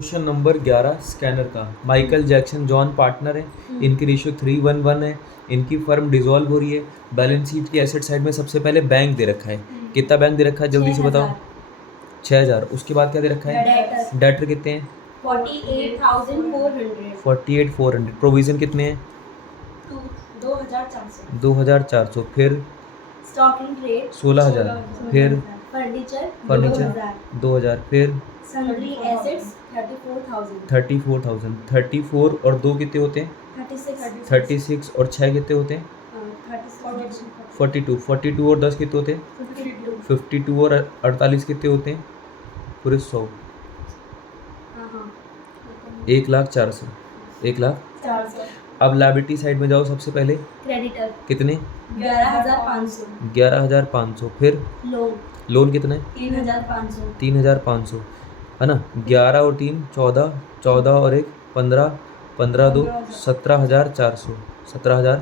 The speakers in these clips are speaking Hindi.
क्वेश्चन नंबर 11 स्कैनर का। माइकल जैक्सन जॉन पार्टनर है, इनकी रेशियो 3:1 है, इनकी फर्म डिसॉल्व हो रही है। बैलेंस शीट की एसेट साइड में सबसे पहले बैंक दे रखा है। कितना बैंक दे रखा है जल्दी से बताओ? 6000। उसके बाद क्या दे रखा है? डेटर कितने हैं? 48,400। प्रोविजन कितने हैं? 2400। फिर स्टॉक इन ट्रेड 16000। फिर फर्नीचर 2000। फिर सन्ड्री एसेट्स 34,000 34 और 2 कितने होते हैं? 36 और 6 कितने होते हैं? 42 और 10 कितने होते हैं? 52 और 48 कितने होते हैं? पूरे 100। 1,04,000। 1,04,000। अब लायबिलिटी साइड में जाओ, सबसे पहले क्रेडिटर कितने? 11,500 11,500। फिर लोन कितना है? 3,500 3,500 है ना। 11 और 3 14, 14 और 1 15, 15 2 17,400। 17,000।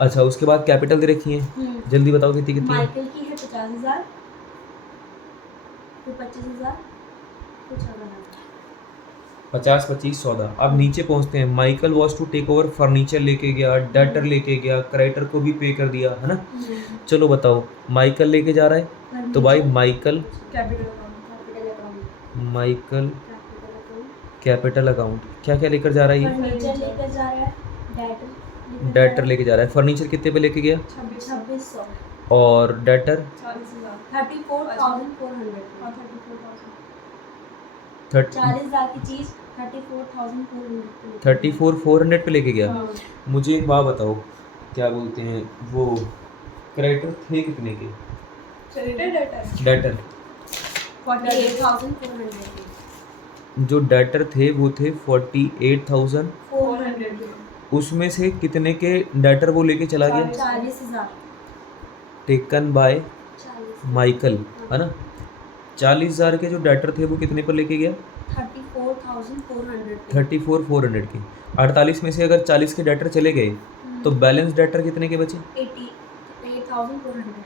अच्छा, उसके बाद कैपिटल दे रखी है, जल्दी बताओ कितनी कितनी है? माइकल की है 50,000, फिर 25,000, फिर 14,000। 50 25 14। अब नीचे पहुंचते हैं। Michael was to take over, furniture लेके गया, डेटर लेके गया, क्रेडिटर को भी पे कर दिया, है ना। चलो बताओ, माइकल लेके जा रहा है तो भाई माइकल कैपिटल अकाउंट क्या क्या लेकर जा रहा है? फर्नीचर लेकर जा रहा है, डेटर लेके जा रहा है। फर्नीचर कितने पे लेके गया? 2600 और डेटर 34,400 40,000 की चीज 34,400 34,400 पे लेके गया। मुझे एक बात बताओ, क्या बोलते हैं वो, क्रेडिटर थे कितने के? डेटर 48,400 जो डेटर थे वो थे 48,400। 400 उसमें से कितने के डेटर वो लेके चला गया? 40,000 टेकन बाय माइकल, है ना। 40,000 के जो डेटर थे वो कितने पर लेके गया? 34,400 34,400 के। 48 में से अगर 40 के डेटर चले गए तो बैलेंस डेटर कितने के बचे?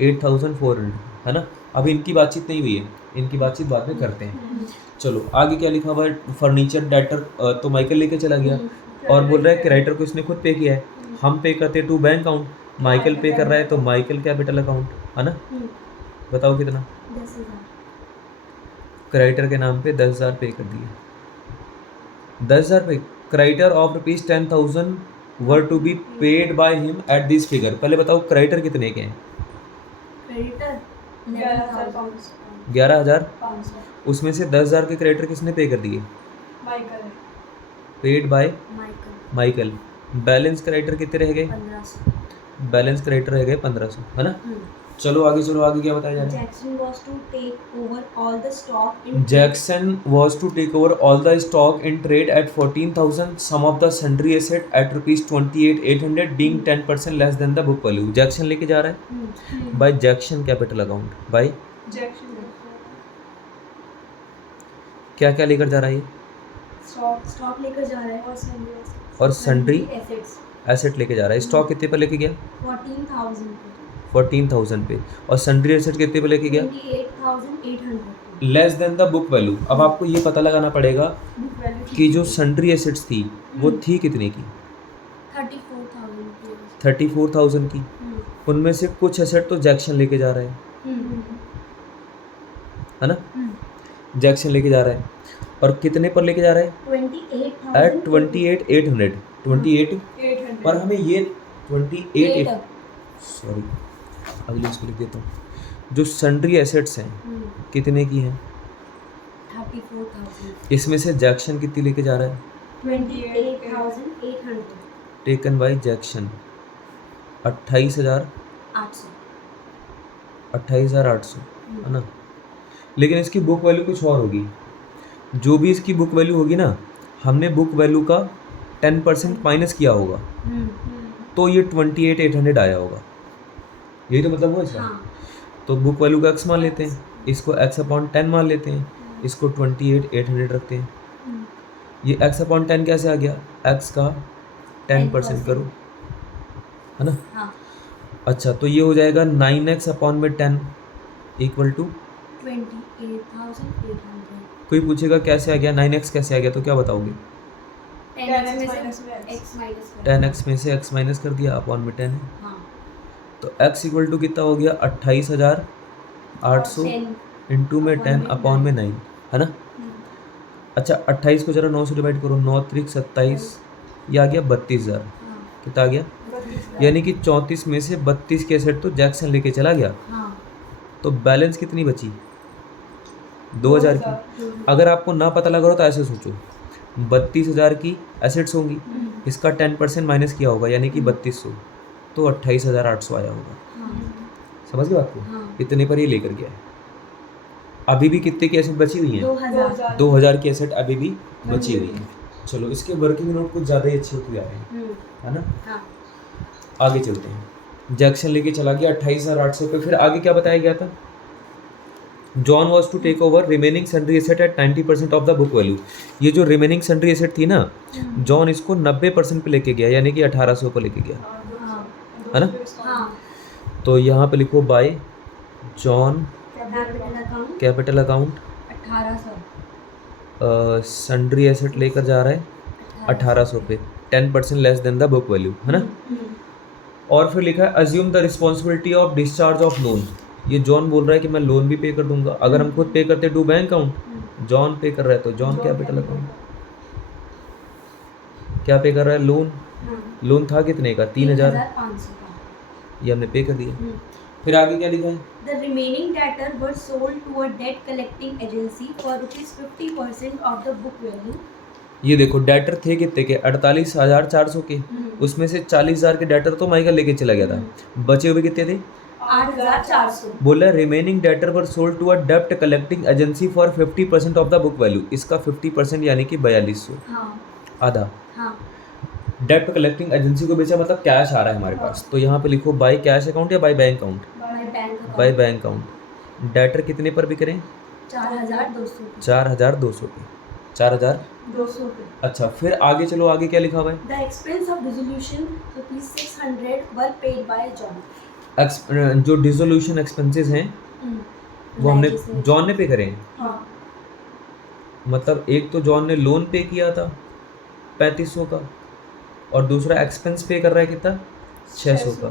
8,400, है ना। अभी इनकी बातचीत नहीं हुई है, इनकी बातचीत बाद में करते हैं। चलो आगे क्या लिखा हुआ है? फर्नीचर डेटर तो माइकल लेके चला गया और बोल रहा है क्रेडिटर को इसने खुद पे किया है। हम पे करते टू बैंक अकाउंट, माइकल पे कर रहा है तो माइकल कैपिटल अकाउंट, है ना। बताओ कितना? 10,000 क्रेडिटर के नाम पे 10,000 पे कर दिए। 10,000 पे। Creditor of ₹10,000 were to be paid by him at this figure. पहले बताओ क्रेडिटर कितने के हैं? क्रेडिटर 11,000। उसमें से 10,000 के क्रेडिटर किसने पे कर दिए? Paid by Michael. Balance creditor कितने रह गए? 1500 बैलेंस क्रेडिटर रह गए 1500, है ना। चलो आगे चलो, आगे क्या बताया जा रहा है? Jackson was to take over all the stock in Jackson was to take over all the stock in trade at 14,000, some of the sundry asset at ₹28,800 being 10% less than the book value. Jackson लेके जा रहा है by Jackson capital account, by क्या क्या लेकर जा रहा है ये? स्टॉक लेकर जा रहा है और sundry एसेट्स एसेट लेके जा रहा है। स्टॉक कितने पर लेके गया? 14,000 14,000 पे। और सन्ड्री एसेट कितने पे लेके गया? 28,800 less than the book value. अब आपको ये पता लगाना पड़ेगा कि जो सन्ड्री एसेट्स थी वो थी कितने की? 34,000 की। उनमें से कुछ एसेट तो जैक्सन लेके जा रहा है ना। जैक्सन लेके जा रहा है और कितने पर लेके जा रहा है? एट 28,800। 28 पर हमें ये 28 सॉरी अगले इसको लिख देता हूँ। जो सन्ड्री एसेट्स हैं कितने की हैं? 34,000 इसमें से जैक्सन कितनी लेके जा रहा है? 28,800 टेकन बाय जैक्सन 28,800, 28,800, है ना। लेकिन इसकी बुक वैल्यू कुछ और होगी। जो भी इसकी बुक वैल्यू होगी ना, हमने बुक वैल्यू का 10% माइनस किया होगा तो ये 28,800 आया होगा। यही तो मतलब हुआ इसका। तो बुक वैल्यू का x मान लेते हैं, इसको x/10 मान लेते हैं, इसको 28,800 रखते हैं। ये x/10 कैसे आ गया? x का 10% करो, है ना। अच्छा, तो ये हो जाएगा 9x/10 इक्वल टू 28,800 कोई पूछेगा कैसे आ गया 9x कैसे आ गया, तो क्या बताओगे? 10x में से x माइनस 10x में से x माइनस कर दिया, अपॉन में 10 है, हाँ तो x इक्वल टू कितना हो गया 28,800 इंटू में 10 अपॉन में 9, है ना? अच्छा 28 को जरा 9 से डिवाइड करो, 9 त्रिक 27, ये आ गया 32,000, हाँ कितना आ गया? यानी कि 34 में से 32 के सेट तो जैक्सन लेके चला गया, हाँ तो बैलेंस कितनी बची? 2,000 की। अगर आपको ना पता लग रहा हो तो ऐसे सोचो, 32,000 की एसेट्स होंगी, इसका 10% माइनस किया होगा यानी कि 3200, तो 28,800 आया होगा। हाँ समझ गए बात को? हाँ। इतने पर ही लेकर गया है। अभी भी कितने की एसेट बची हुई है? 2000 2000 की एसेट अभी भी बची हुई है। चलो इसके वर्किंग नोट कुछ ज़्यादा ही अच्छे होते जा रहे हैं, है ना? हाँ आगे चलते हैं। जैक्सन लेके चला गया 28,800 पे, फिर आगे क्या बताया गया था? John was to take over remaining sundry asset at 90% of the book value. ये जो रिमेनिंग सन्ड्री एसेट थी ना, जॉन इसको 90% पे लेके गया, यानी कि 1800 पे लेके गया, हाँ है ना? हाँ तो यहाँ पे लिखो bye John capital account capital account 1800 sundry asset लेकर जा रहा है 1800 पे, 10% less than the book value, है ना? और फिर लिखा है assume the responsibility of discharge of loan. ये जॉन बोल रहा है कि मैं लोन भी पे कर दूंगा। अगर हम खुद पे करते डू बैंक अकाउंट, जॉन पे कर रहा है तो जॉन कैपिटल अकाउंट। क्या पे कर रहा है? लोन। लोन था कितने का? 3,500, का। ये हमने पे कर दिया। फिर आगे क्या लिखा है? The remaining debtor were sold to a debt collecting agency for rupees 50% of the book value. ये देखो डेटर थे कितने के? 48,400 के। उसमें से 40,000 के डेटर तो माइकल लेके चला गया था, बचे हुए कितने थे? 8,400। बोला remaining debtor were sold to a डेप्ट collecting agency for 50% of the book value. इसका 50% यानी कि 4200, हाँ आधा। हाँ डेप्ट कलेक्टिंग एजेंसी को बेचा, मतलब कैश आ रहा है हमारे पास, तो यहाँ पे लिखो बाय कैश अकाउंट या by bank account? By bank by bank account. Debtor कितने पर बिक रहे हैं? 4,200 4,200 पे, 4,200 पे। अच्छा फिर आगे चलो, आगे क्या लिखा हुआ है? The expense of dissolution rupees 600 were paid by John. जो डिसोल्यूशन एक्सपेंसेस हैं वो हमने जॉन ने पे करे हैं। हाँ मतलब एक तो जॉन ने लोन पे किया था 3500 का, और दूसरा एक्सपेंस पे कर रहा है कितना? 600 का।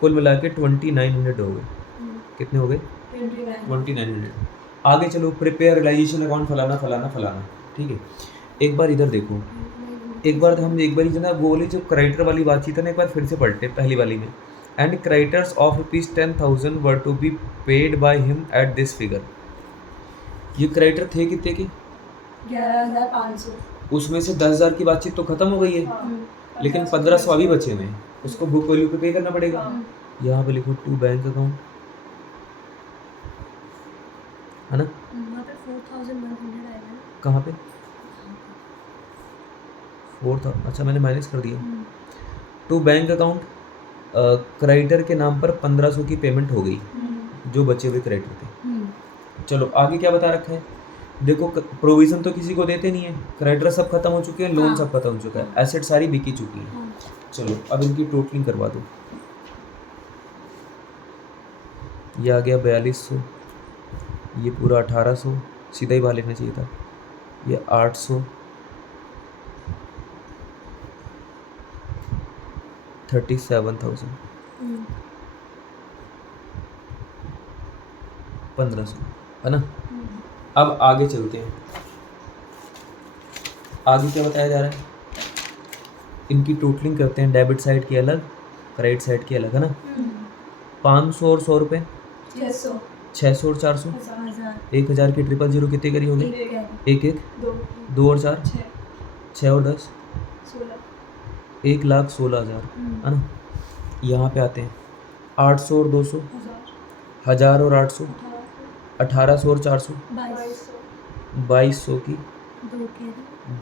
कुल मिला के 2900 हो गए। कितने हो गए? 2900। आगे चलो, प्रिपेयर रियलाइजेशन अकाउंट फलाना फलाना फलाना, ठीक है। एक बार इधर देखो, एक बार जो ना वो वाली जो क्रेडिटर वाली बातचीत है ना, एक बार फिर से पढ़ते पहली वाली में। And creditors of rupees 10,000 were to be paid by him at this figure. ये क्रेडिटर थे कितने के? 11,500। उसमें से 10,000 की बातचीत तो खत्म हो गई है, लेकिन 1,500 अभी बचे हुए हैं, उसको बुक वैल्यू पे पे करना पड़ेगा। यहाँ पे लिखो टू बैंक अकाउंट, है ना? वहाँ पे 4,100 आएगा। कहाँ पे? 4,000, अच्छा मैंने माइनस कर दिया। टू बैंक अकाउंट, क्रेडिटर के नाम पर 1,500 की पेमेंट हो गई, जो बचे हुए क्रेडिटर थे। चलो आगे क्या बता रखा है? देखो प्रोविजन तो किसी को देते नहीं है, क्रेडिटर सब खत्म हो चुके हैं, लोन सब खत्म हो चुका है, एसेट सारी बिकी चुकी है। चलो अब इनकी टोटलिंग करवा दो। ये आ गया 4,200, ये पूरा 1,800, सीधा ही बाहर लिखना चाहिए था। ये 800, 37,000, 1,500, है ना? अब आगे चलते हैं, आगे क्या बताया जा रहा है? इनकी टोटलिंग करते हैं, डेबिट साइड की अलग, क्रेडिट साइड की अलग, है ना? 500 और 100 रुपये, 600 और 400, 1,000 की 000 कितने करी होगी? एक 2 और 4, 6 और 10, 1,16,000, है ना? यहाँ पे आते हैं 800 और 200, 1,000 और 800, 1,800 और 400, 2,200 की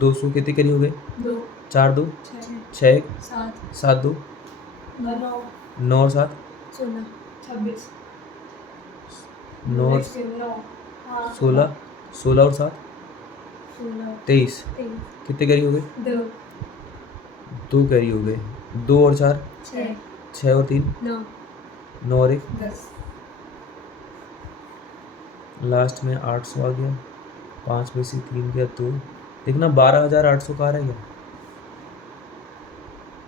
200 कितने करी हो गए? 4 2 6 7 2 9 और 7 9 और 16, 16 और 7 23, कितने कैरी हो गए? 2 कैरी हो गए। 2 और 4 6 और 3 9 और 1 10। लास्ट में 800 आ गया, 5 में से 3 गया 2, देखना 12,800 का आ रहा है क्या?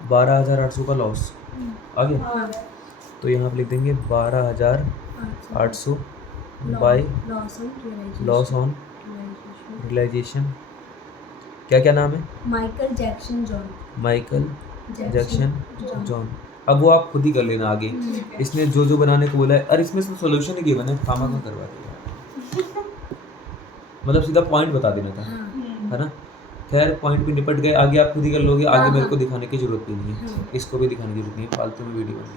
12,800 का लॉस आ गया। हाँ, तो यहाँ पे लिख देंगे 12,800 बाय लॉस ऑन रियलाइजेशन। क्या क्या नाम है? Michael Jackson John. Michael Jackson John. अब वो आप खुद ही कर लेना आगे। इसने जो जो बनाने को बोला है, अरे इसमें से सॉल्यूशन ही गिवन है, खामा का करवा देगा। मतलब सीधा पॉइंट बता देना था, है ना। खैर पॉइंट भी निपट गए, आगे आप खुद ही कर लोगे, आगे मेरे को दिखाने की जरूरत भी नहीं है, इसको भी दिखाने की जरूरत नहीं है, फालतू में वीडियो बन रही है।